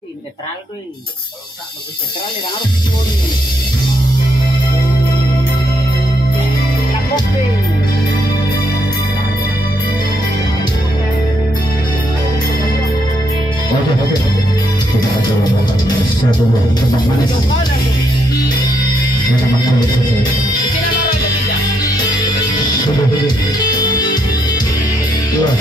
Netral tuh, netral yang harus dibuat. Lapok deh. Oke. Kita akan melakukan satu tembak manis. Tembak manis selesai. Sudah. Dua.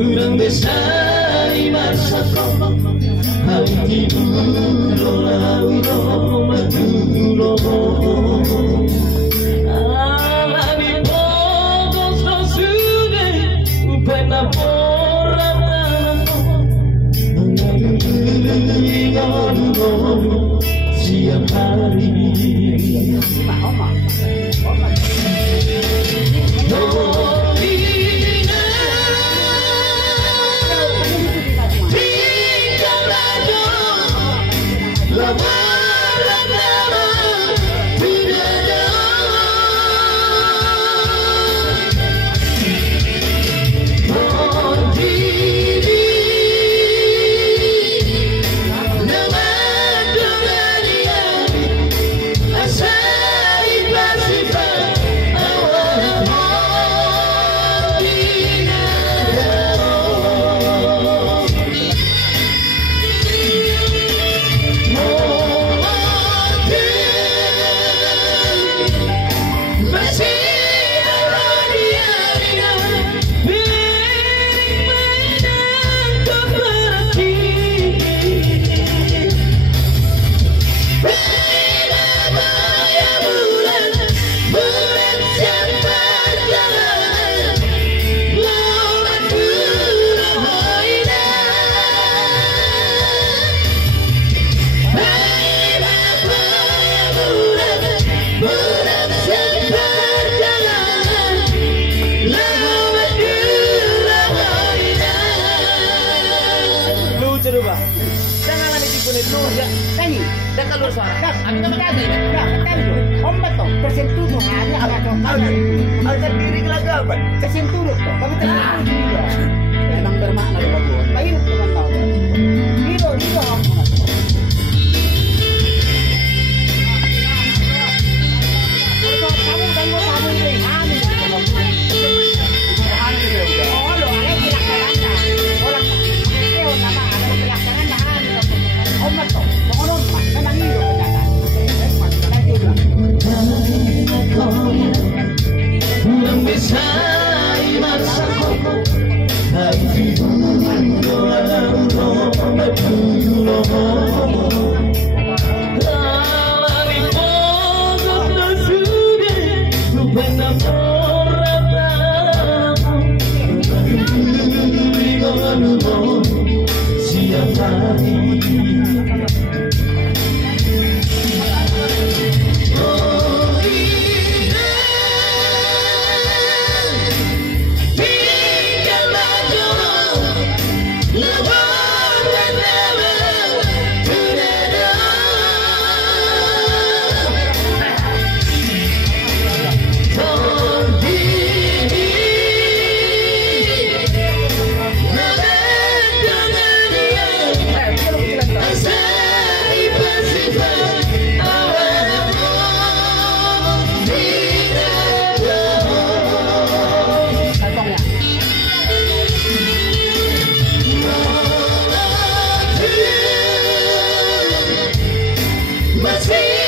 Urang besar masa kau hati dulu lawi dulu alami pokok sudah upena poratan mengalir siang hari Kalau suara, kami nama ada ya, ketemu, ombak toh, tersentuh toh, ada sendiri kelagapan, tersentuh toh, kami tersentuh juga, memang bermakna bagus, baik teman tahu, hero, Mas